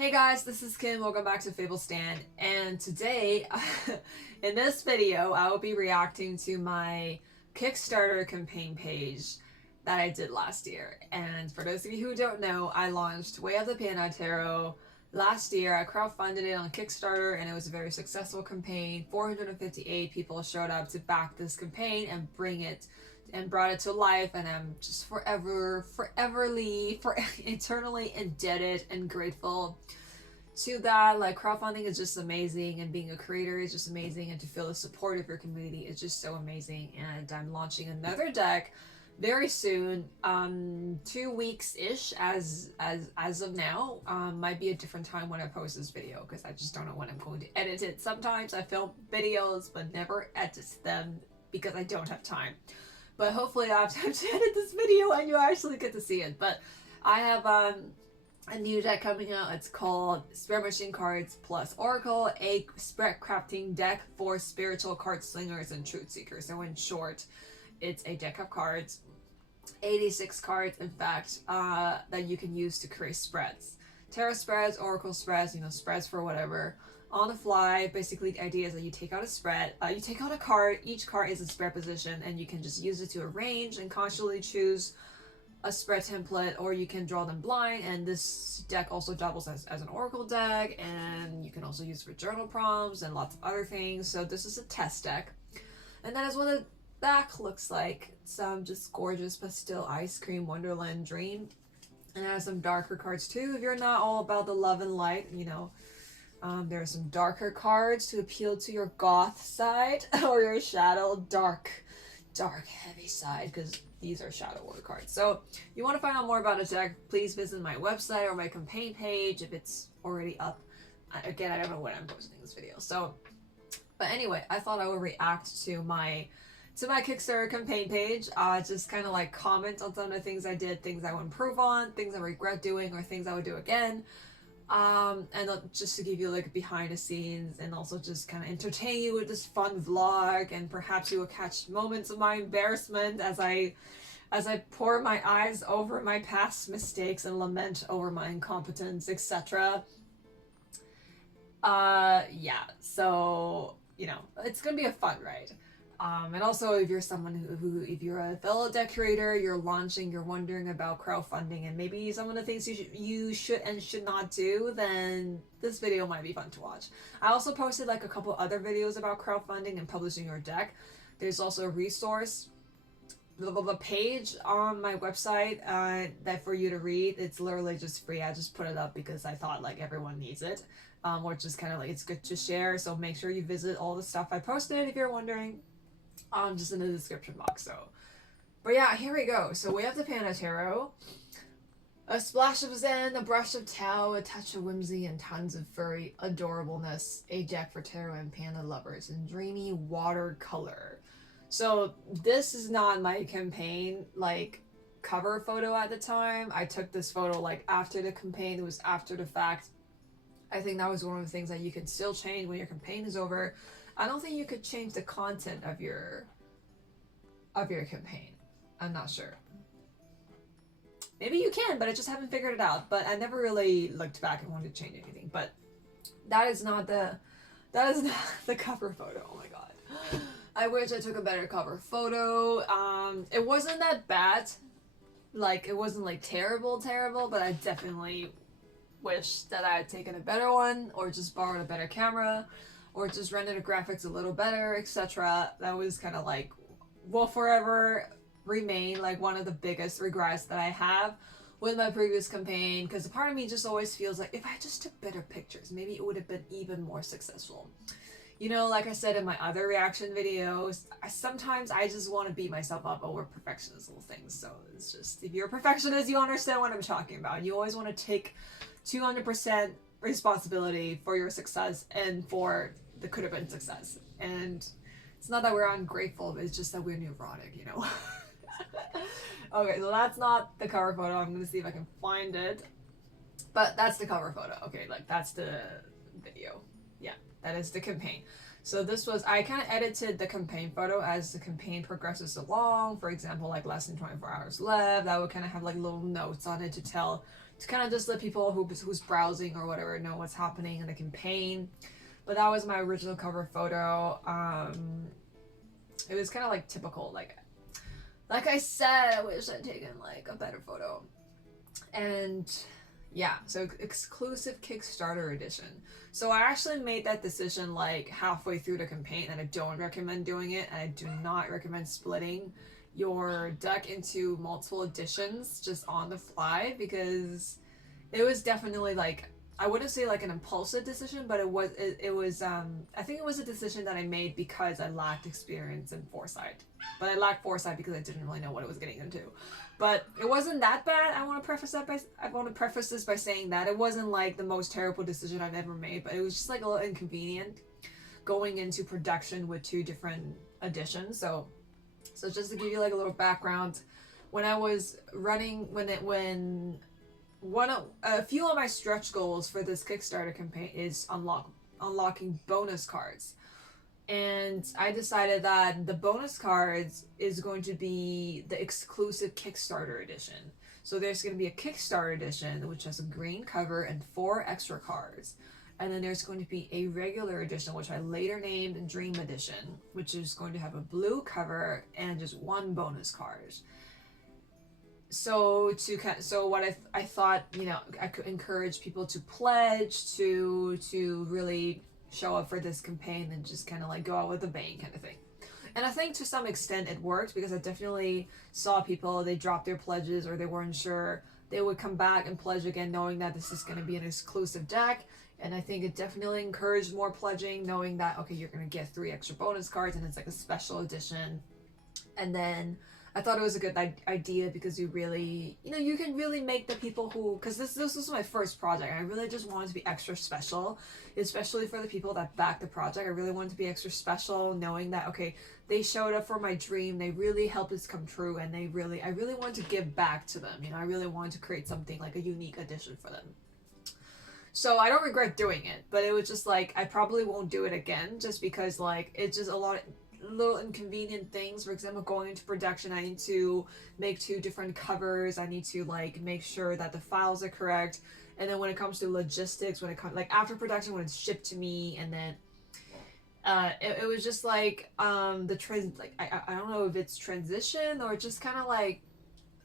Hey guys, this is Kim. Welcome back to Fables Stand. And today, in this video, I will be reacting to my Kickstarter campaign page that I did last year. And for those of you who don't know, I launched Way of the PANDA Tarot last year. I crowdfunded it on Kickstarter and it was a very successful campaign. 458 people showed up to back this campaign and brought it to life, and I'm just eternally indebted and grateful to that. Like, crowdfunding is just amazing, and being a creator is just amazing, and to feel the support of your community is just so amazing. And I'm launching another deck very soon, 2 weeks ish as of now. Might be a different time when I post this video because I just don't know when I'm going to edit it. Sometimes I film videos but never edit them because I don't have time. But hopefully I have time to edit this video and you actually get to see it. But I have a new deck coming out. It's called Spirit Machine Cards plus Oracle, a spread crafting deck for spiritual card slingers and truth seekers. So in short, it's a deck of cards, 86 cards in fact, that you can use to create spreads. Tarot spreads, Oracle spreads, spreads for whatever. On the fly. Basically, the idea is that you take out a spread, you take out a card, each card is a spread position, and you can just use it to arrange and consciously choose a spread template, or you can draw them blind. And this deck also doubles as an oracle deck, and you can also use it for journal prompts and lots of other things. So this is a test deck, and that is what the back looks like. Some just gorgeous pastel ice cream wonderland dream, and it has some darker cards too if you're not all about the love and light. There are some darker cards to appeal to your goth side or your shadow dark heavy side, because these are shadow war cards. So if you want to find out more about a deck, please visit my website or my campaign page if it's already up. Again, I don't know when I'm posting this video. But anyway, I thought I would react to my Kickstarter campaign page. Just kind of like comment on some of the things I did, things I would improve on, things I regret doing, or things I would do again. And just to give you like behind the scenes, and also just kind of entertain you with this fun vlog, and perhaps you will catch moments of my embarrassment as I pour my eyes over my past mistakes and lament over my incompetence, etc. Yeah, so it's gonna be a fun ride. And also, if you're someone if you're a fellow deck creator, you're launching, you're wondering about crowdfunding and maybe some of the things you should and should not do, then this video might be fun to watch. I also posted like a couple other videos about crowdfunding and publishing your deck. There's also a resource, the page on my website that for you to read. It's literally just free. I just put it up because I thought like everyone needs it, or just kind of like it's good to share. So make sure you visit all the stuff I posted if you're wondering. Just in the description box. But yeah, here we go. So we have the PANDA Tarot. A splash of zen, a brush of Tao, a touch of whimsy, and tons of furry adorableness. A deck for tarot and panda lovers in dreamy watercolor. So this is not my campaign like cover photo at the time. I took this photo like after the campaign. It was after the fact. I think that was one of the things that you can still change when your campaign is over. I don't think you could change the content of your campaign. I'm not sure. Maybe you can, but I just haven't figured it out. But I never really looked back and wanted to change anything. But that is not the cover photo. Oh my god. I wish I took a better cover photo. It wasn't that bad. Like, it wasn't like terrible, but I definitely wish that I had taken a better one, or just borrowed a better camera, or just rendered the graphics a little better, etc. That was kind of like, will forever remain like one of the biggest regrets that I have with my previous campaign, because a part of me just always feels like if I just took better pictures, maybe it would have been even more successful. Like I said in my other reaction videos, sometimes I just want to beat myself up over perfectionist little things. So it's just, if you're a perfectionist, you understand what I'm talking about. You always want to take 200% responsibility for your success and for the could have been success. And it's not that we're ungrateful, it's just that we're neurotic, Okay, so that's not the cover photo. I'm gonna see if I can find it, but that's the cover photo. Okay, like that's the video. Yeah, that is the campaign. So this was, I kind of edited the campaign photo as the campaign progresses along. For example, like less than 24 hours left, that would kind of have like little notes on it to tell to kind of just let people who's browsing or whatever know what's happening in the campaign. But that was my original cover photo. It was kind of like typical, like I said, I wish I'd taken like a better photo. And yeah, so exclusive Kickstarter edition. So I actually made that decision like halfway through the campaign, and I don't recommend doing it. And I do not recommend splitting your deck into multiple editions just on the fly, because it was definitely like, I wouldn't say like an impulsive decision, but it was I think it was a decision that I made because I lacked experience and foresight. But I lacked foresight because I didn't really know what I was getting into. But it wasn't that bad. I want to preface this by saying that it wasn't like the most terrible decision I've ever made, but it was just like a little inconvenient going into production with 2 different editions. So just to give you like a little background, when I was running, a few of my stretch goals for this Kickstarter campaign is unlocking bonus cards. And I decided that the bonus cards is going to be the exclusive Kickstarter edition. So there's going to be a Kickstarter edition, which has a green cover and 4 extra cards. And then there's going to be a regular edition, which I later named Dream Edition, which is going to have a blue cover and just 1 bonus card. So what I thought, I could encourage people to pledge to really show up for this campaign and just kind of like go out with a bang kind of thing. And I think to some extent it worked, because I definitely saw people, they dropped their pledges or they weren't sure, they would come back and pledge again knowing that this is going to be an exclusive deck. And I think it definitely encouraged more pledging, knowing that, okay, you're going to get 3 extra bonus cards and it's like a special edition. And then I thought it was a good idea because you really, you can really make the people who, because this was my first project, I really just wanted to be extra special, especially for the people that backed the project. I really wanted to be extra special, knowing that, okay, they showed up for my dream, they really helped this come true, and I really wanted to give back to them. I really wanted to create something like a unique edition for them. So I don't regret doing it, but it was just like, I probably won't do it again, just because like, it's just a lot of little inconvenient things. For example, going into production, I need to make 2 different covers. I need to like make sure that the files are correct. And then when it comes to logistics, when it comes like after production, when it's shipped to me, and then it was just like I don't know if it's transition or just kind of like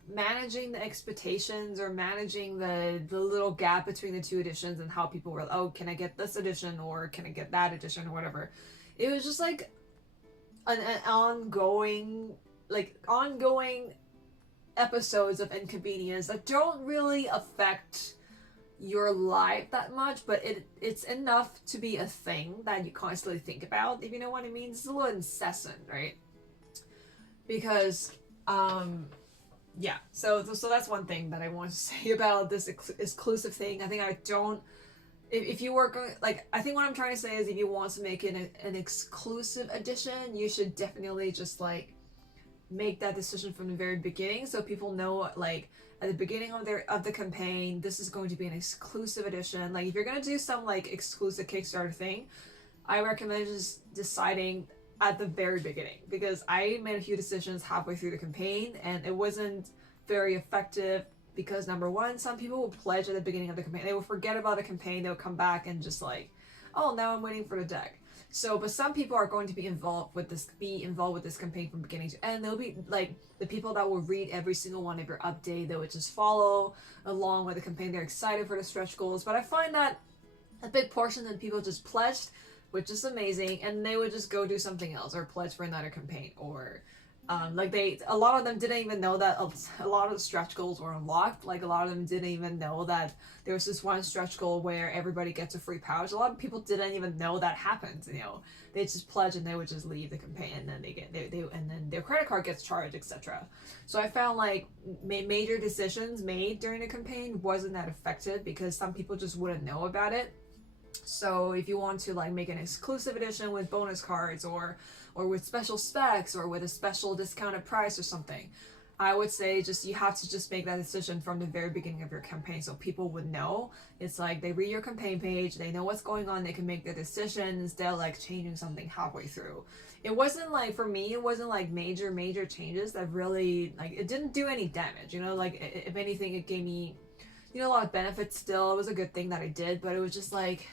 managing the expectations or managing the little gap between the 2 editions, and how people were, oh, can I get this edition or can I get that edition or whatever. It was just like an ongoing episodes of inconvenience that don't really affect your life that much, but it's enough to be a thing that you constantly think about, if you know what I mean. It's a little incessant, right? Because yeah, so that's one thing that I want to say about this exclusive thing. I think if you work on, like, I think what I'm trying to say is, if you want to make it an exclusive edition, you should definitely just like make that decision from the very beginning, so people know, like, at the beginning of the campaign, this is going to be an exclusive edition. Like, if you're gonna do some like exclusive Kickstarter thing, I recommend just deciding at the very beginning, because I made a few decisions halfway through the campaign and it wasn't very effective. Because number one, some people will pledge at the beginning of the campaign. They will forget about the campaign. They'll come back and just like, oh, now I'm waiting for the deck. So, but some people are going to be involved with this campaign from beginning to end. They'll be like the people that will read every single one of your update. They would just follow along with the campaign. They're excited for the stretch goals. But I find that a big portion of people just pledged, which is amazing, and they would just go do something else or pledge for another campaign, or a lot of them didn't even know that a lot of the stretch goals were unlocked. Like, a lot of them didn't even know that there was this one stretch goal where everybody gets a free pouch. A lot of people didn't even know that happened. They just pledge and they would just leave the campaign, and then and then their credit card gets charged, etc. So I found like major decisions made during the campaign wasn't that effective because some people just wouldn't know about it. So if you want to like make an exclusive edition with bonus cards or with special specs or with a special discounted price or something, I would say you have to just make that decision from the very beginning of your campaign, so people would know. It's like they read your campaign page, they know what's going on, they can make their decision instead of like changing something halfway through. It wasn't like, for me, it wasn't like major changes that really, like, it didn't do any damage, like, if anything, it gave me you know, a lot of benefits still. It was a good thing that I did, but it was just like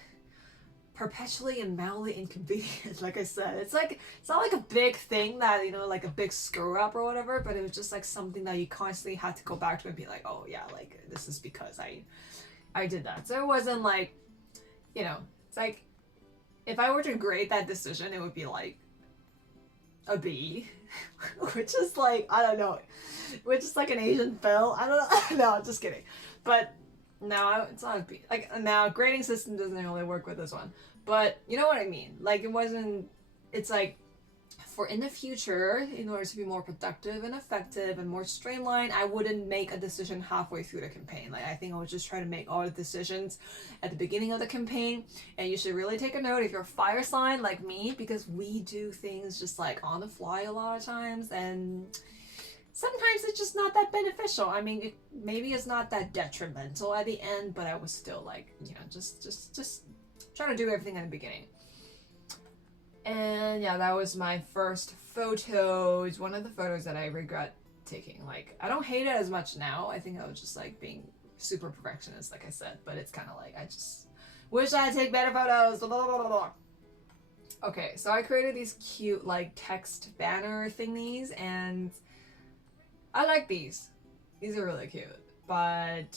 perpetually and mildly inconvenient. Like I said, it's like, it's not like a big thing that, you know, like a big screw up or whatever, but it was just like something that you constantly had to go back to and be like, oh yeah, like this is because I did that. So it wasn't like, you know, it's like if I were to grade that decision, it would be like a B, which is like, I don't know, which is like an Asian fail. I don't know. No, just kidding. But no, it's not a B. Like, now grading system doesn't really work with this one, but you know what I mean. Like, it wasn't. It's like, for in the future, in order to be more productive and effective and more streamlined, I wouldn't make a decision halfway through the campaign. Like, I think I would just try to make all the decisions at the beginning of the campaign. And you should really take a note if you're a fire sign like me, because we do things just like on the fly a lot of times, and sometimes it's just not that beneficial. I mean, maybe it's not that detrimental at the end, but I was still like, you know, just trying to do everything at the beginning. And yeah, that was my first photo. It's one of the photos that I regret taking. Like, I don't hate it as much now. I think I was just like being super perfectionist, like I said, but it's kind of like, I just wish I'd take better photos. Blah, blah, blah, blah, blah. Okay, so I created these cute like text banner thingies, and I like these. These are really cute, but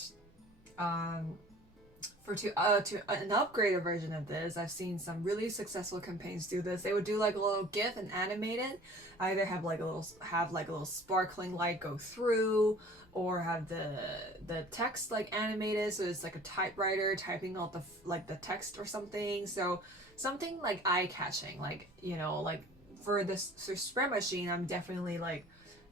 to an upgraded version of this, I've seen some really successful campaigns do this. They would do like a little GIF and animate it. Either have like a little sparkling light go through, or have the text like animated, so it's like a typewriter typing out the text or something. So something like eye catching, like, you know, like for this spread machine, I'm definitely like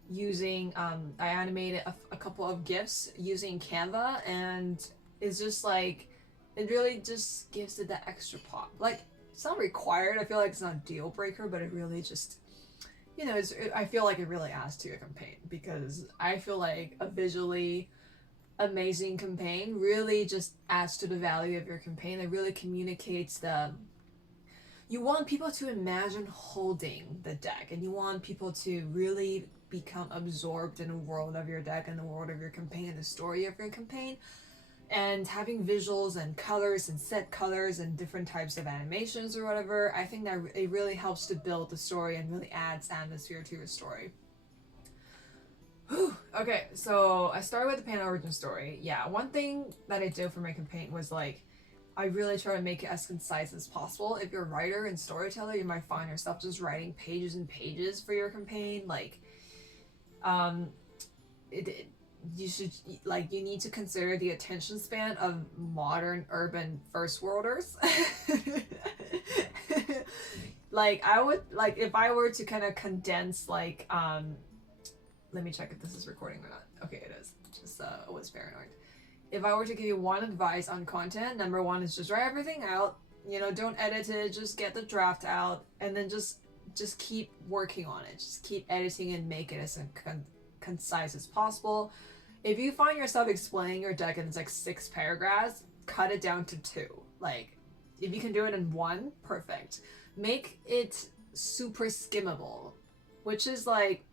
using I animated a couple of GIFs using Canva, and it's just like, it really just gives it that extra pop. Like, it's not required. I feel like it's not a deal breaker, but it really just, you know, I feel like it really adds to your campaign, because I feel like a visually amazing campaign really just adds to the value of your campaign. It really communicates you want people to imagine holding the deck, and you want people to really become absorbed in the world of your deck and the world of your campaign and the story of your campaign. And having visuals and colors and set colors and different types of animations or whatever, I think that it really helps to build the story and really adds atmosphere to your story. Whew. Okay, so I started with the PANDA origin story. Yeah, one thing that I did for my campaign was like, I really try to make it as concise as possible. If you're a writer and storyteller, you might find yourself just writing pages and pages for your campaign. Like, you need to consider the attention span of modern urban first worlders. Like, I would, like, if I were to kind of condense, like, let me check if this is recording or not. Okay, it is. Just was paranoid. If I were to give you one advice on content, number one is just write everything out. You know, don't edit it, just get the draft out, and then just keep working on it. Just keep editing and make it as concise as possible. If you find yourself explaining your deck and it's like 6 paragraphs, cut it down to 2. Like, if you can do it in 1, perfect. Make it super skimmable, which is like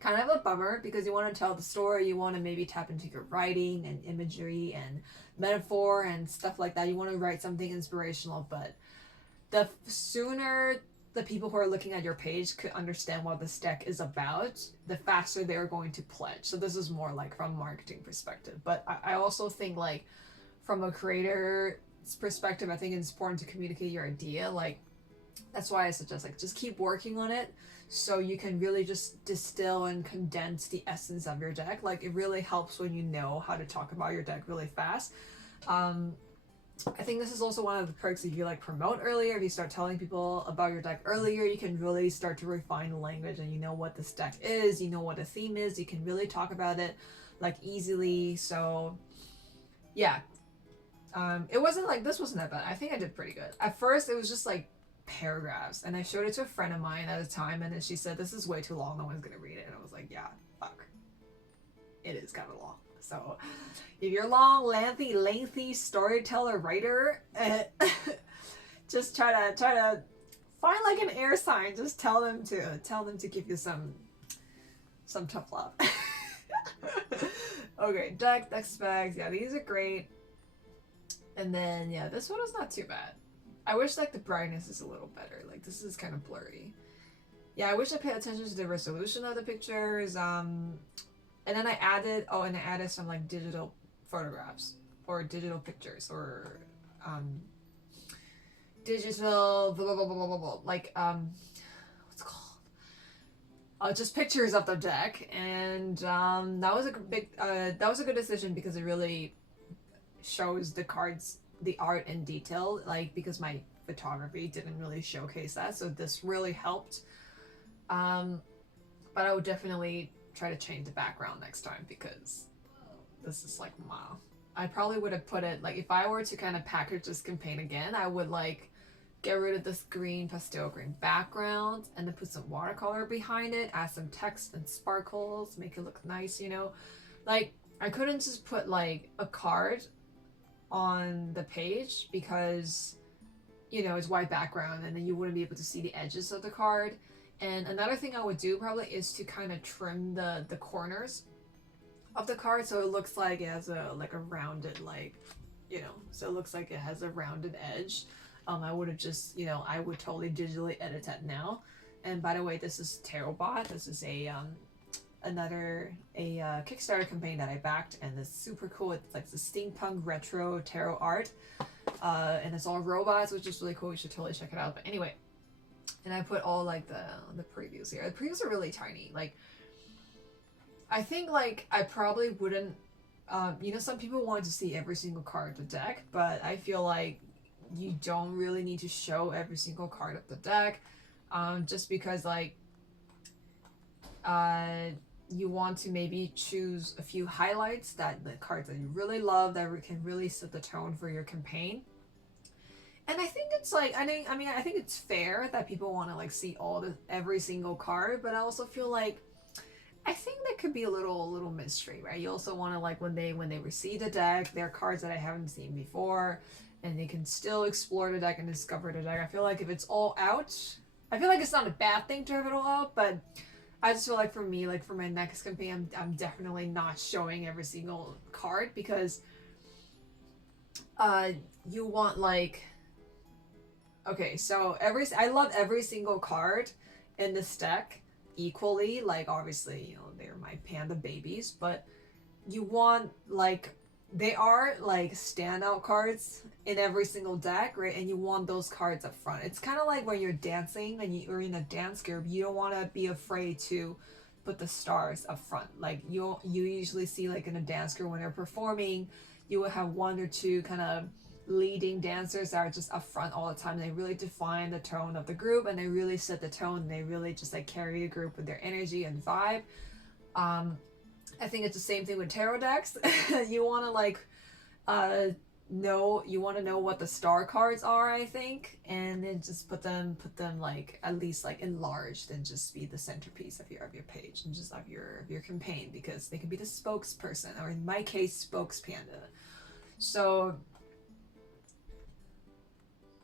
kind of a bummer, because you want to tell the story, you want to maybe tap into your writing and imagery and metaphor and stuff like that. You want to write something inspirational, but the sooner the people who are looking at your page could understand what this deck is about, the faster they're going to pledge. So this is more like from a marketing perspective. But I also think, like, from a creator's perspective, I think it's important to communicate your idea. Like, that's why I suggest, like, just keep working on it, so you can really just distill and condense the essence of your deck. Like, it really helps when you know how to talk about your deck really fast. I think this is also one of the perks if you like promote earlier. If you start telling people about your deck earlier, you can really start to refine the language, and you know what this deck is, you know what the theme is, you can really talk about it like easily. So yeah, this wasn't that bad. I think I did pretty good. At first it was just like paragraphs, and I showed it to a friend of mine at a time, and then she said, this is way too long, no one's gonna read it. And I was like, yeah, fuck, it is kind of long. So if you're long, lengthy storyteller writer, just try to find like an air sign. Just tell them to give you some tough love. Okay, deck specs. Yeah, these are great. And then, yeah, this one is not too bad. I wish, like, the brightness is a little better. Like, this is kind of blurry. Yeah, I wish I paid attention to the resolution of the pictures. And then I added, some, like, digital photographs. Or digital pictures. Or, digital, blah, blah, blah, blah, blah, blah. Like, what's it called? Just pictures of the deck. And, that was a good decision because it really shows the cards, the art in detail, like, because my photography didn't really showcase that, so this really helped. But I would definitely try to change the background next time because this is like, wow. I probably would have put it, like, if I were to kind of package this campaign again, I would like get rid of this green, pastel green background and then put some watercolor behind it, add some text and sparkles, make it look nice, you know? Like, I couldn't just put like a card on the page because, you know, it's white background and then you wouldn't be able to see the edges of the card. And another thing I would do probably is to kind of trim the corners of the card so it looks like it has a rounded, like, you know, so it looks like it has a rounded edge. I would have just, you know, I would totally digitally edit that now. And by the way, this is TarotBot. This is a Kickstarter campaign that I backed, and it's super cool. It's like the steampunk retro tarot art, and it's all robots, which is really cool. You should totally check it out. But anyway, and I put all like the previews here. The previews are really tiny. Like, I think like I probably wouldn't. You know, some people want to see every single card of the deck, but I feel like you don't really need to show every single card of the deck, just because like. You want to maybe choose a few highlights, that the cards that you really love, that can really set the tone for your campaign. And I think it's like, I think it's fair that people want to like see every single card, but I also feel like I think there could be a little mystery, right? You also want to, like, when they receive the deck, there are cards that I haven't seen before, and they can still explore the deck and discover the deck. I feel like if it's all out, I feel like it's not a bad thing to have it all out, but I just feel like for me, like for my next campaign, I'm definitely not showing every single card because you want like, okay, so I love every single card in this deck equally. Like, obviously, you know, they're my panda babies, but you want like, they are like standout cards in every single deck, right? And you want those cards up front. It's kind of like when you're dancing and you're in a dance group, you don't want to be afraid to put the stars up front. Like, you usually see, like, in a dance group when they're performing, you will have one or two kind of leading dancers that are just up front all the time. They really define the tone of the group and they really set the tone. They really just like carry the group with their energy and vibe. I think it's the same thing with tarot decks. You want to like know what the star cards are, I think, and then just put them like at least like enlarged and just be the centerpiece of your page and just of your campaign, because they can be the spokesperson, or in my case, spokespanda. So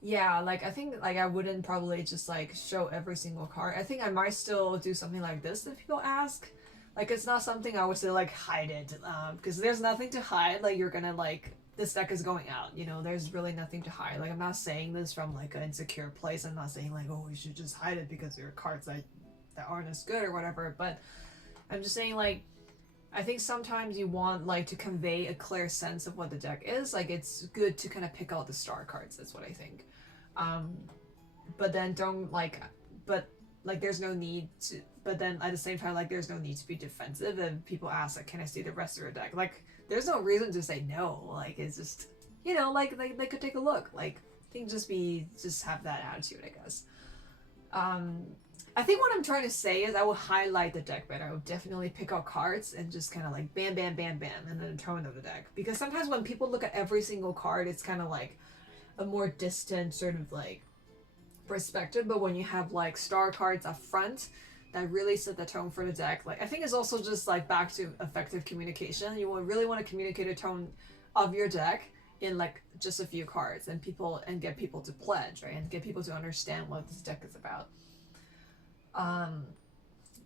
yeah, like I think like I wouldn't probably just like show every single card. I think I might still do something like this if people ask. Like, it's not something I would say like hide it, because there's nothing to hide. Like, you're gonna like, this deck is going out, you know, there's really nothing to hide. Like, I'm not saying this from like an insecure place. I'm not saying like, oh, you should just hide it because there are cards that aren't as good or whatever. But I'm just saying, like, I think sometimes you want like to convey a clear sense of what the deck is. Like, it's good to kind of pick out the star cards. That's what I think. But then don't like, but like there's no need to, but then at the same time, like, there's no need to be defensive. And people ask, like, can I see the rest of your deck? Like, there's no reason to say no. Like, it's just, you know, like they could take a look. Like, I think just have that attitude, I guess. I think what I'm trying to say is I will highlight the deck better. I will definitely pick out cards and just kind of like bam, bam, bam, bam, and then the tone of the deck. Because sometimes when people look at every single card, it's kind of like a more distant sort of like perspective. But when you have like star cards up front that really set the tone for the deck, like, I think it's also just like back to effective communication. You will really want to communicate a tone of your deck in like just a few cards, and get people to pledge, right, and get people to understand what this deck is about.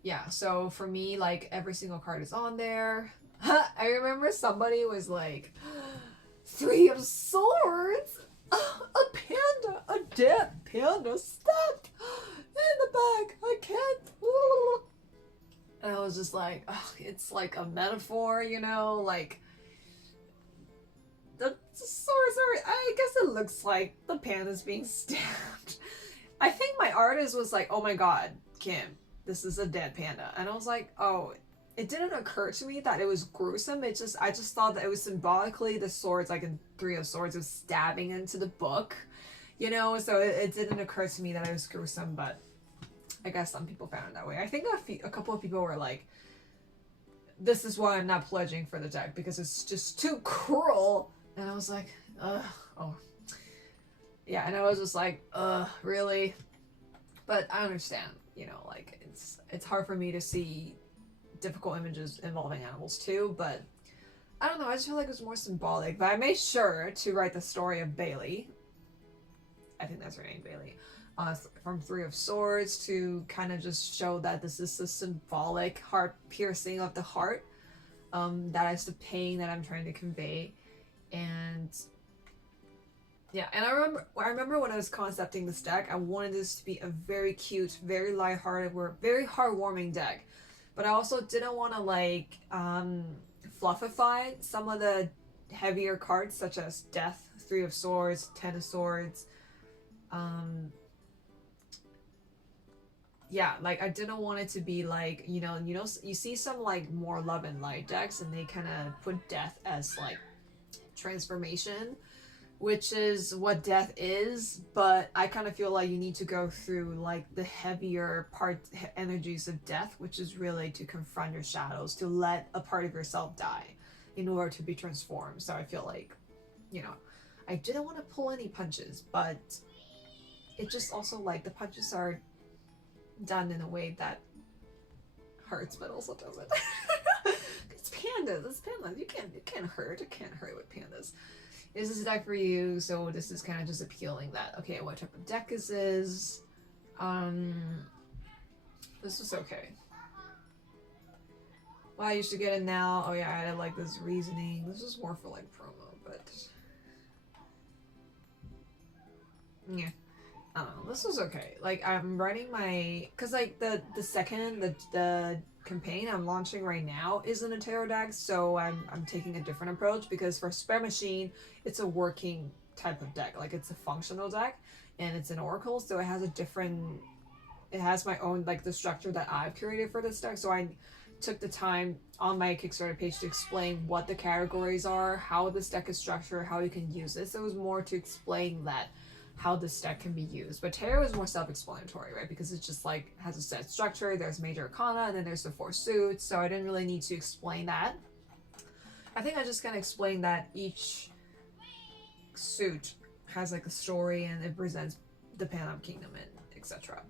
Yeah, so for me, like, every single card is on there. I remember somebody was like, 3 of Swords, a panda, a dead panda stabbed in the back. I can't. And I was just like, oh, it's like a metaphor, you know, like the swords are. I guess it looks like the panda's being stabbed. I think my artist was like, oh my god, Kim, this is a dead panda, and I was like, oh. It didn't occur to me that it was gruesome. I just thought that it was symbolically the swords, like in 3 of Swords, was stabbing into the book, you know. So it didn't occur to me that it was gruesome, but I guess some people found it that way. I think a couple of people were like, "This is why I'm not pledging for the deck because it's just too cruel," and I was like, "Ugh, oh, yeah," and I was just like, "Ugh, really?" But I understand, you know, like it's hard for me to see difficult images involving animals too, but I don't know, I just feel like it was more symbolic. But I made sure to write the story of Bailey, I think that's her name, Bailey, from 3 of Swords, to kind of just show that this is a symbolic heart piercing of the heart, that is the pain that I'm trying to convey. And yeah, and I remember when I was concepting this deck, I wanted this to be a very cute, very lighthearted, very heartwarming deck. But I also didn't want to like fluffify some of the heavier cards, such as Death, 3 of Swords, 10 of Swords. Yeah, like I didn't want it to be like, you see some like more Love and Light decks, and they kind of put Death as like transformation, which is what Death is, but I kind of feel like you need to go through like the heavier energies of Death, which is really to confront your shadows, to let a part of yourself die in order to be transformed. So I feel like, I didn't want to pull any punches, but it just also like the punches are done in a way that hurts but also doesn't. It's pandas, you can't hurt with pandas. Is this a deck for you? So this is kind of just appealing that, okay, what type of deck is this? This was okay. Well, I used to get it now. Oh yeah, I had like this reasoning. This was more for like promo, but yeah. I don't know, this was okay. Like I'm writing cause like the campaign I'm launching right now isn't a tarot deck, so I'm taking a different approach, because for Spare Machine, it's a working type of deck. Like it's a functional deck, and it's an oracle, so it has my own, like the structure that I've curated for this deck. So I took the time on my Kickstarter page to explain what the categories are, how this deck is structured, how you can use it. So it was more to explain that, how this deck can be used. But tarot is more self-explanatory, right? Because it's just like has a set structure, there's major arcana, and then there's the 4 suits, so I didn't really need to explain that. I think I just kind of explained that each suit has like a story and it presents the PANDA kingdom and etc.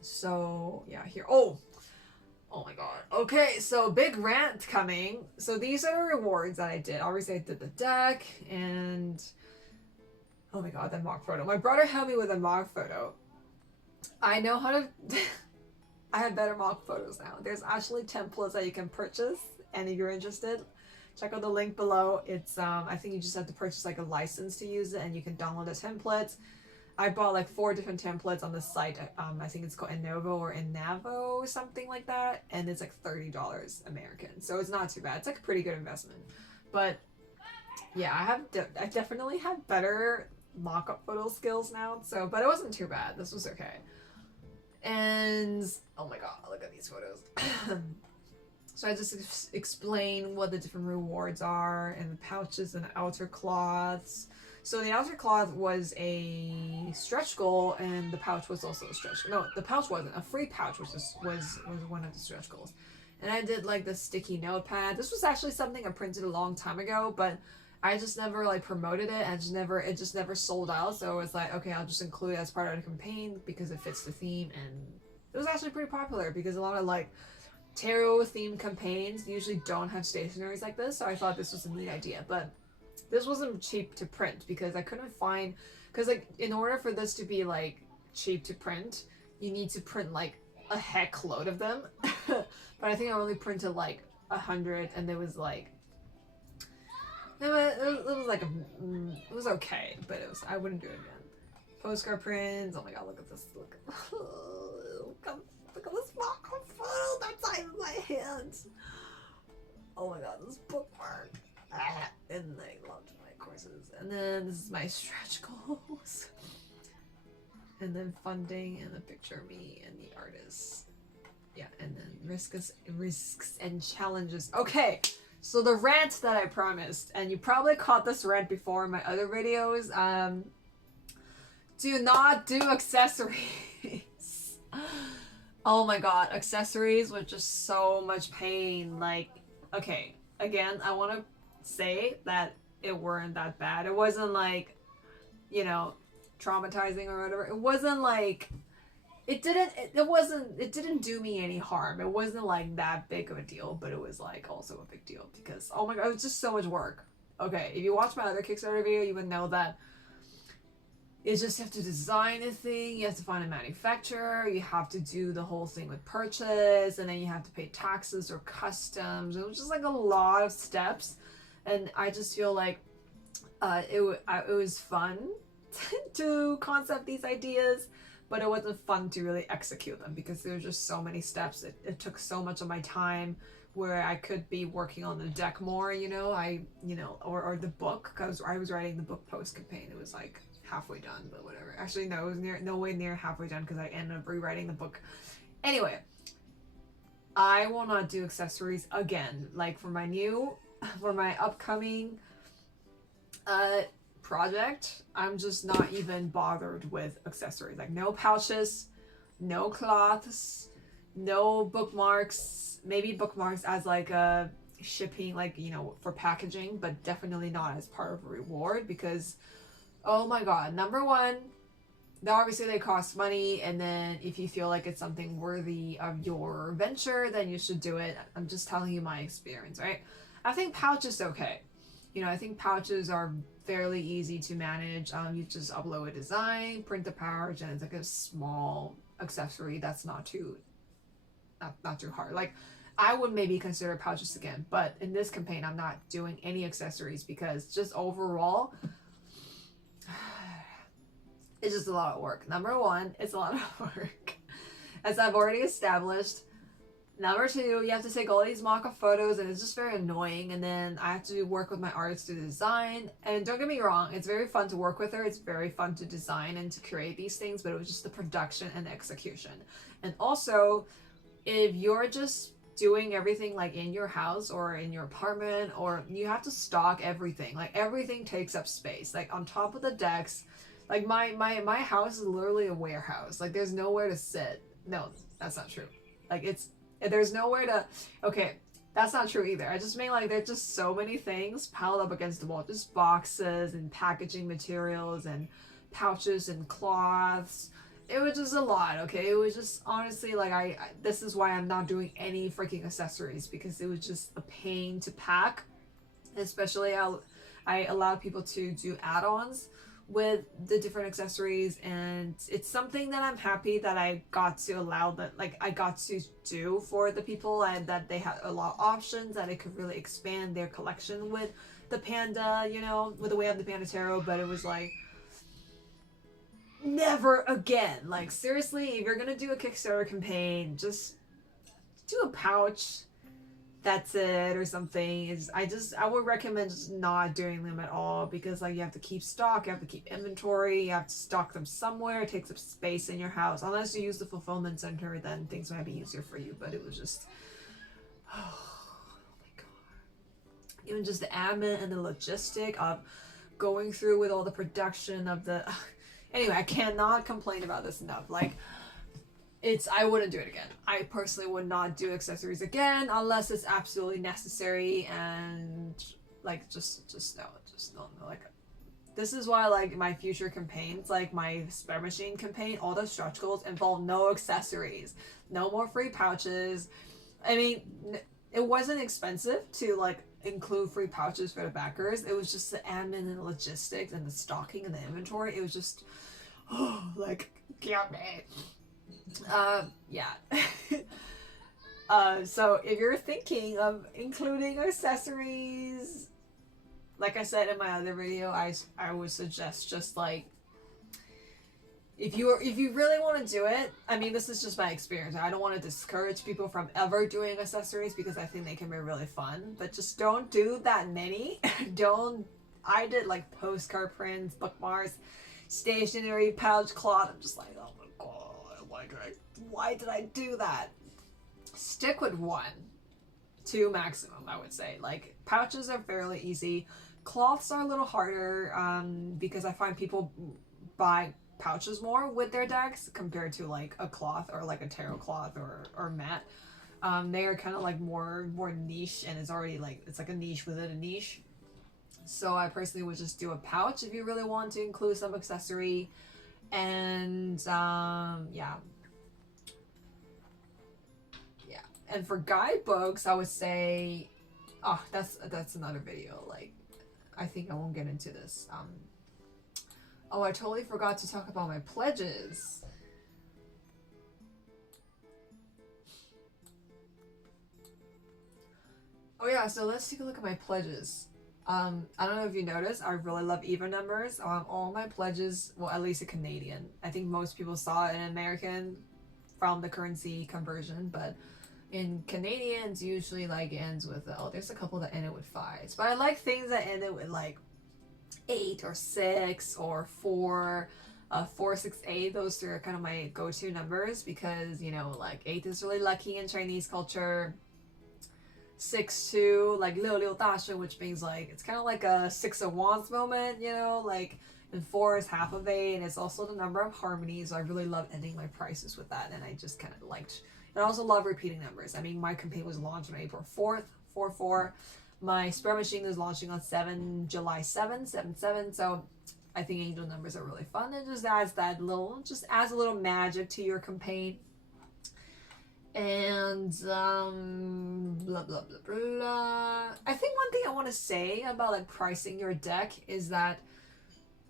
So yeah, here, oh my god. Okay, so big rant coming. So these are the rewards that I did. Obviously I did the deck, and oh my god, that mock photo. My brother helped me with a mock photo. I know how to... I have better mock photos now. There's actually templates that you can purchase, and if you're interested, check out the link below. It's, I think you just have to purchase like a license to use it, and you can download the templates. I bought like 4 different templates on the site. I think it's called Innovo or Innavo, something like that, and it's like $30 American. So it's not too bad. It's like a pretty good investment. But yeah, I definitely have better mock-up photo skills now, but it wasn't too bad. This was okay. And oh my god, look at these photos. So I just explain what the different rewards are, and the pouches and the outer cloths. So the outer cloth was a stretch goal, and the pouch was also a stretch goal. No, the pouch wasn't. A free pouch was one of the stretch goals. And I did like the sticky notepad. This was actually something I printed a long time ago, but I just never like promoted it, and it just never sold out. So it was like, okay, I'll just include it as part of the campaign because it fits the theme, and it was actually pretty popular because a lot of like tarot themed campaigns usually don't have stationaries like this. So I thought this was a neat idea, but this wasn't cheap to print because I couldn't find, because like in order for this to be like cheap to print, you need to print like a heck load of them. But I think I only printed like 100, and it was like it was like it was okay, but it was, I wouldn't do it again. Postcard prints. Oh my god, look at this. Look at this photo that's in my hands. Oh my god, this bookmark. And I loved my courses. And then this is my stretch goals. And then funding and a picture of me and the artist. Yeah, and then risks and challenges. Okay, so the rant that I promised, and you probably caught this rant before in my other videos. Do not do accessories. Oh my god, accessories were just so much pain. Like, okay, again, I want to say that it weren't that bad. It wasn't like, you know, traumatizing or whatever. It wasn't like, it didn't do me any harm. It wasn't like that big of a deal, but it was like also a big deal because, oh my god, it was just so much work. Okay, if you watch my other Kickstarter video, you would know that it's just, you have to design a thing, you have to find a manufacturer, you have to do the whole thing with purchase, and then you have to pay taxes or customs. It was just like a lot of steps, and I just feel like it was fun to concept these ideas, but it wasn't fun to really execute them because there were just so many steps. It took so much of my time where I could be working on the deck more, you know, or the book, because I was writing the book post campaign. It was like halfway done, but whatever. Actually, no, it was no way near halfway done because I ended up rewriting the book. Anyway, I will not do accessories again. Like for my upcoming project, I'm just not even bothered with accessories. Like no pouches, no cloths, no bookmarks. Maybe bookmarks as like a shipping, like, you know, for packaging, but definitely not as part of a reward because, oh my god, number one, obviously they cost money, and then if you feel like it's something worthy of your venture, then you should do it. I'm just telling you my experience, right? I think pouches okay. You know, I think pouches are fairly easy to manage. You just upload a design, print the pouch, and it's like a small accessory that's not too hard. Like, I would maybe consider pouches again, but in this campaign, I'm not doing any accessories because just overall, it's just a lot of work. Number one, it's a lot of work, as I've already established. Number two, you have to take all these mock-up photos, and it's just very annoying. And then I have to work with my artist to design. And don't get me wrong, it's very fun to work with her. It's very fun to design and to create these things, but it was just the production and the execution. And also, if you're just doing everything like in your house or in your apartment, or you have to stock everything. Like everything takes up space. Like on top of the decks, like my house is literally a warehouse. Like there's nowhere to sit. No, that's not true. Like there's nowhere to, okay, that's not true either. I just mean like there's just so many things piled up against the wall. Just boxes and packaging materials and pouches and cloths. It was just a lot, okay? It was just, honestly, like, I this is why I'm not doing any freaking accessories, because it was just a pain to pack. Especially, I allow people to do add-ons with the different accessories, and it's something that I'm happy that I got to allow that, like, I got to do for the people, and that they had a lot of options, that it could really expand their collection with the Panda, you know, with the Way of the Panda Tarot. But it was like, never again. Like, seriously, if you're gonna do a Kickstarter campaign, just do a pouch, that's it, or something. I would recommend just not doing them at all, because like you have to keep stock, you have to keep inventory, you have to stock them somewhere. It takes up space in your house. Unless you use the fulfillment center, then things might be easier for you. But it was just, oh my god, even just the admin and the logistic of going through with all the production of the anyway, I cannot complain about this enough. Like, I wouldn't do it again. I personally would not do accessories again unless it's absolutely necessary, and like just no. Like, this is why, like, my future campaigns, like my Spare Machine campaign, all the stretch goals involve no accessories, no more free pouches. I mean, it wasn't expensive to like include free pouches for the backers. It was just the admin and the logistics and the stocking and the inventory. It was just, oh, like, get me. Yeah. So if you're thinking of including accessories, like I said in my other video, I would suggest just like if you really want to do it, I mean, this is just my experience. I don't want to discourage people from ever doing accessories because I think they can be really fun, but just don't do that many. Don't. I did like postcard prints, bookmarks, stationery, pouch, cloth. I'm just like, oh my god, why did I do that? Stick with 1, 2 maximum, I would say. Like pouches are fairly easy. Cloths are a little harder because I find people buy pouches more with their decks compared to like a cloth or like a tarot cloth or mat. They are kind of like more niche, and it's already like it's like a niche within a niche. So I personally would just do a pouch if you really want to include some accessory. And yeah. And for guidebooks, I would say, oh, that's another video. Like, I think I won't get into this. Oh, I totally forgot to talk about my pledges. Oh yeah, so let's take a look at my pledges. I don't know if you noticed, I really love even numbers. All my pledges, well, at least a Canadian. I think most people saw it in American from the currency conversion, but in Canadians usually like ends with there's a couple that end it with 5s, but I like things that end it with like 8 or 6 or 4. 4, 6, 8. Those 3 are kind of my go-to numbers because, you know, like 8 is really lucky in Chinese culture. 6 2, like 六六大顺, which means like it's kind of like a 6 of wands moment, you know, like, and 4 is half of 8, and it's also the number of harmonies. So I really love ending my prices with that, and I just kind of liked. And I also love repeating numbers. I mean, my campaign was launched on April 4th, 4/4. My spread machine is launching on July 7th, 7/7. So I think angel numbers are really fun. It just adds a little magic to your campaign. And blah blah blah blah. I think one thing I want to say about like pricing your deck is that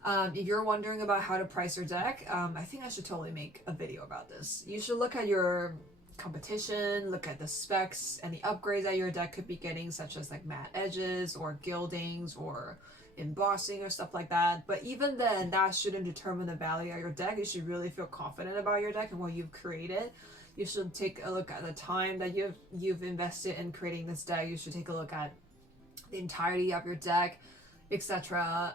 if you're wondering about how to price your deck, I think I should totally make a video about this. You should look at your competition, look at the specs and the upgrades that your deck could be getting, such as like matte edges or gildings or embossing or stuff like that. But even then, that shouldn't determine the value of your deck. You should really feel confident about your deck and what you've created. You should take a look at the time that you've invested in creating this deck. You should take a look at the entirety of your deck, etc.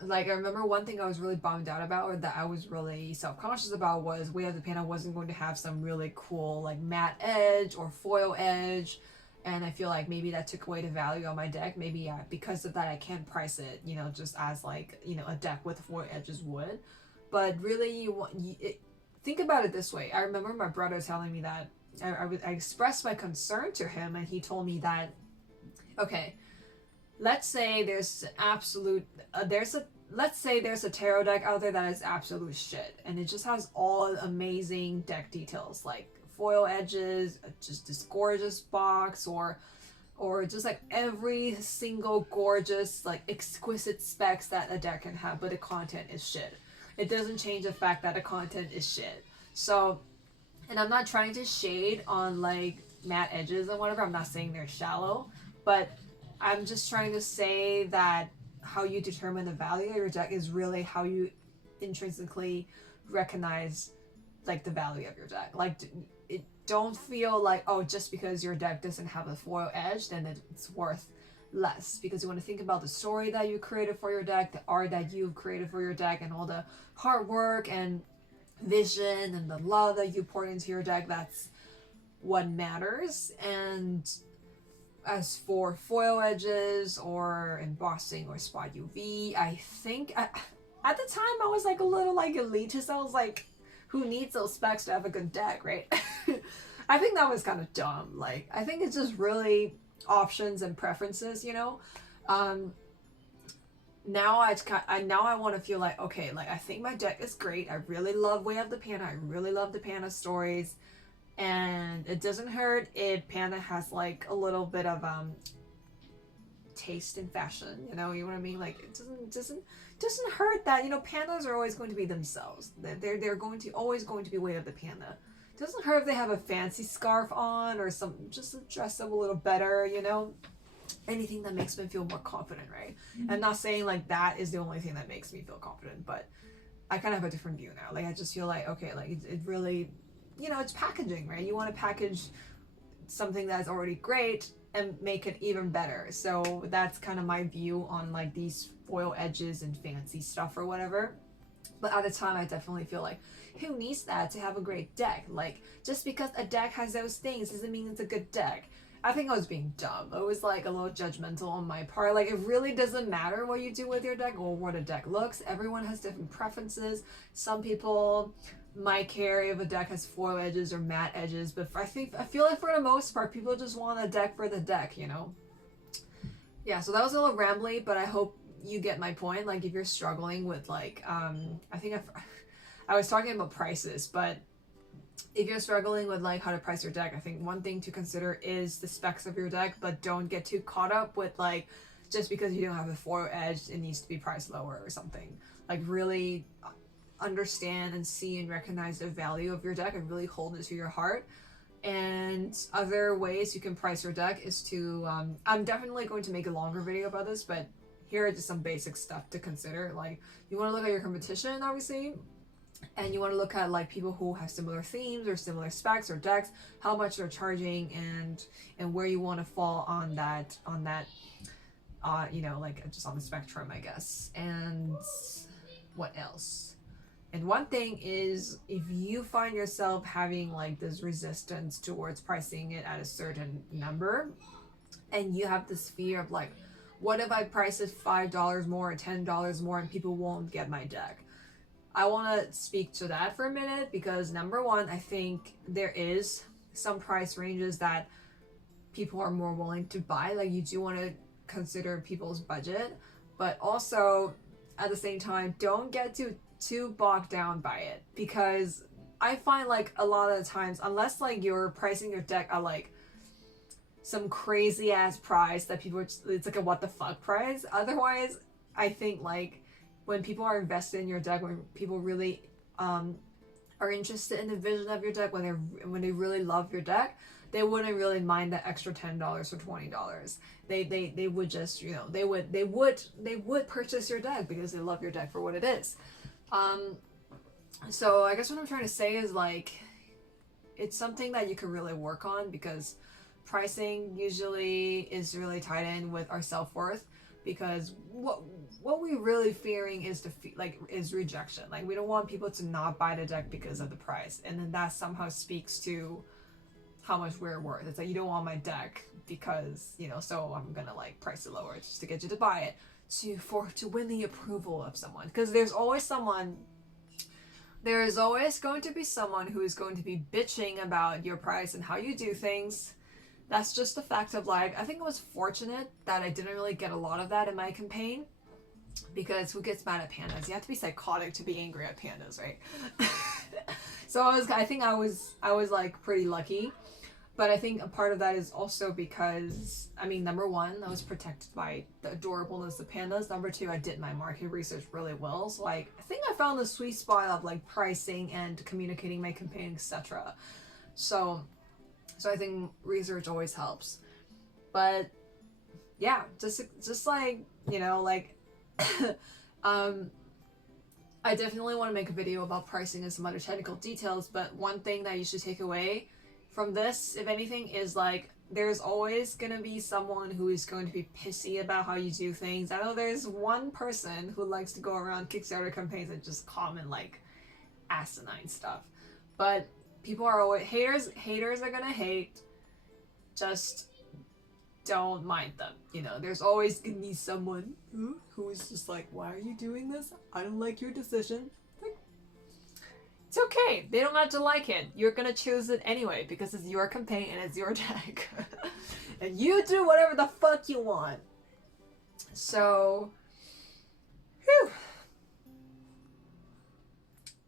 Like, I remember one thing I was really bummed out about, or that I was really self-conscious about, was Way of the Panda wasn't going to have some really cool like matte edge or foil edge, and I feel like maybe that took away the value of my deck. Maybe because of that I can't price it, you know, just as like, you know, a deck with foil edges would. But really, think about it this way. I remember my brother telling me that I expressed my concern to him, and he told me that, okay, let's say there's a tarot deck out there that is absolute shit, and it just has all amazing deck details like foil edges, just this gorgeous box, or just like every single gorgeous like exquisite specs that a deck can have, but the content is shit. It doesn't change the fact that the content is shit. So, and I'm not trying to shade on like matte edges and whatever. I'm not saying they're shallow, but I'm just trying to say that how you determine the value of your deck is really how you intrinsically recognize like the value of your deck. Like, don't feel like, oh, just because your deck doesn't have a foil edge, then it's worth less, because you want to think about the story that you created for your deck, the art that you've created for your deck, and all the hard work and vision and the love that you poured into your deck. That's what matters. And as for foil edges or embossing or spot UV, I think at the time I was like a little like elitist. I was like, who needs those specs to have a good deck, right? I think that was kind of dumb. Like, I think it's just really options and preferences, you know. Now I want to feel like, okay, like I think my deck is great. I really love Way of the Panda. I really love the Panda stories, and it doesn't hurt if Panda has like a little bit of taste in fashion, you know what I mean? Like, it doesn't hurt that, you know, pandas are always going to be themselves. They're always going to be Way of the Panda. doesn't hurt if they have a fancy scarf on or some, just to dress up a little better, you know? Anything that makes me feel more confident, right? I'm not saying like that is the only thing that makes me feel confident, but I kind of have a different view now. Like I just feel like, okay, like it really, you know, it's packaging, right? You want to package something that's already great and make it even better. So that's kind of my view on like these foil edges and fancy stuff or whatever. But at the time, I definitely feel like, who needs that to have a great deck? Like, just because a deck has those things doesn't mean it's a good deck. I think I was being dumb. It was like a little judgmental on my part. Like, it really doesn't matter what you do with your deck or what a deck looks. Everyone has different preferences. Some people might care if a deck has foil edges or matte edges, but I feel like for the most part, people just want a deck for the deck, you know? Yeah, so that was a little rambly, but I hope you get my point. Like, if you're struggling with like, I was talking about prices, but if you're struggling with like how to price your deck, I think one thing to consider is the specs of your deck, but don't get too caught up with like, just because you don't have a foil edge, it needs to be priced lower or something. Like, really understand and see and recognize the value of your deck and really hold it to your heart. And other ways you can price your deck is to, I'm definitely going to make a longer video about this, but here are just some basic stuff to consider. Like, you want to look at your competition, obviously, and you want to look at like people who have similar themes or similar specs or decks, how much they're charging, and where you want to fall on that you know, like just on the spectrum, I guess. And what else? And one thing is, if you find yourself having like this resistance towards pricing it at a certain number, and you have this fear of like, what if I price it $5 more or $10 more and people won't get my deck? I want to speak to that for a minute, because number one, I think there is some price ranges that people are more willing to buy. Like, you do want to consider people's budget, but also at the same time, don't get too bogged down by it, because I find like a lot of the times, unless like you're pricing your deck at like some crazy ass price that people, it's like a what the fuck price. Otherwise, I think like when people are invested in your deck, when people really are interested in the vision of your deck, when they really love your deck, they wouldn't really mind that extra $10 or $20. They would just, you know, they would purchase your deck because they love your deck for what it is. So I guess what I'm trying to say is like, it's something that you can really work on, because pricing usually is really tied in with our self-worth, because what we're really fearing is is rejection. Like, we don't want people to not buy the deck because of the price, and then that somehow speaks to how much we're worth. It's like, you don't want my deck because, you know, so I'm gonna like price it lower just to get you to buy it, to win the approval of someone. Because there is always going to be someone who is going to be bitching about your price and how you do things. That's just a fact of life. I think I was fortunate that I didn't really get a lot of that in my campaign, because who gets mad at pandas? You have to be psychotic to be angry at pandas, right? So I think I was like pretty lucky. But I think a part of that is also because, I mean, number one, I was protected by the adorableness of pandas. Number two, I did my market research really well. So like, I think I found the sweet spot of like pricing and communicating my campaign, etc. So I think research always helps. But yeah, just like, you know, like, I definitely want to make a video about pricing and some other technical details. But one thing that you should take away from this, if anything, is like, there's always gonna be someone who is going to be pissy about how you do things. I know there's one person who likes to go around Kickstarter campaigns and just comment like asinine stuff, but people are always haters are gonna hate. Just don't mind them, you know. There's always gonna be someone who is just like, why are you doing this? I don't like your decision. It's okay. They don't have to like it. You're gonna choose it anyway because it's your campaign and it's your deck. And you do whatever the fuck you want. So, whew.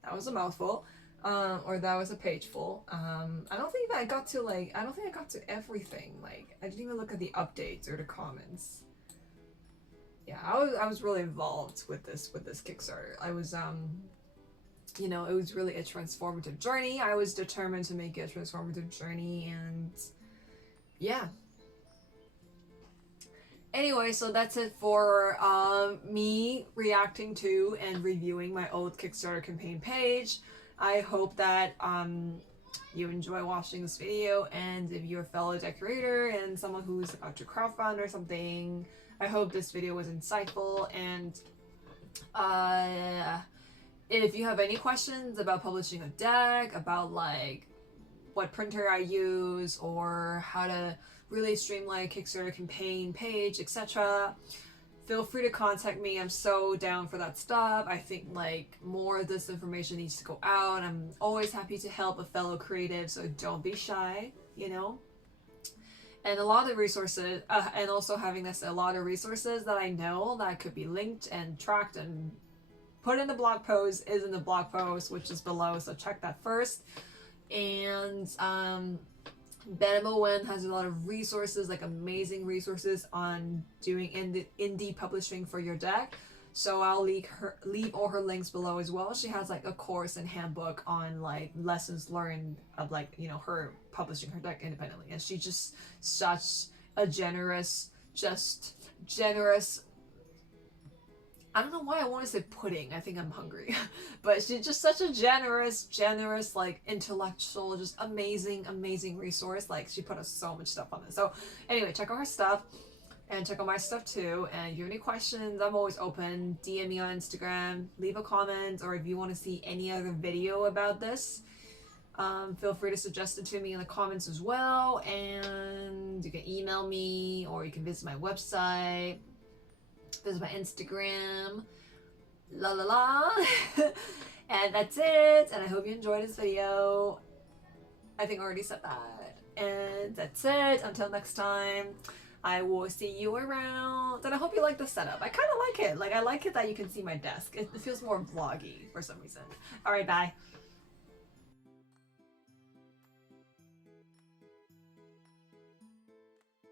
That was a mouthful. Or that was a page full. I don't think I got to everything. Like, I didn't even look at the updates or the comments. Yeah, I was really involved with this Kickstarter. I was you know, it was really a transformative journey. I was determined to make it a transformative journey, and yeah. Anyway, so that's it for me reacting to and reviewing my old Kickstarter campaign page. I hope that you enjoy watching this video, and if you're a fellow decorator and someone who's about to crowdfund or something, I hope this video was insightful. And if you have any questions about publishing a deck, about like what printer I use, or how to really streamline a Kickstarter campaign page, etc., feel free to contact me. I'm so down for that stuff. I think like more of this information needs to go out. I'm always happy to help a fellow creative, so don't be shy, you know. And a lot of resources, and also having this, a lot of resources that I know that could be linked and tracked and put in the blog post is in the blog post, which is below, so check that first. And Benamo has a lot of resources, like amazing resources on doing indie publishing for your deck. So I'll leave all her links below as well. She has like a course and handbook on like lessons learned of like, you know, her publishing her deck independently. And she's just such a generous, I don't know why I want to say pudding. I think I'm hungry. But she's just such a generous, like intellectual, just amazing resource. Like she put us so much stuff on this. So anyway, check out her stuff and check out my stuff too. And if you have any questions, I'm always open. DM me on Instagram, leave a comment, or if you want to see any other video about this, feel free to suggest it to me in the comments as well. And you can email me, or you can visit my website. This is my Instagram, la la la. And that's it, and I hope you enjoyed this video. I think I already said that. And that's it, until next time, I will see you around. And I hope you like the setup. I kind of like it. Like, I like it that you can see my desk. It feels more vloggy for some reason. Alright, bye.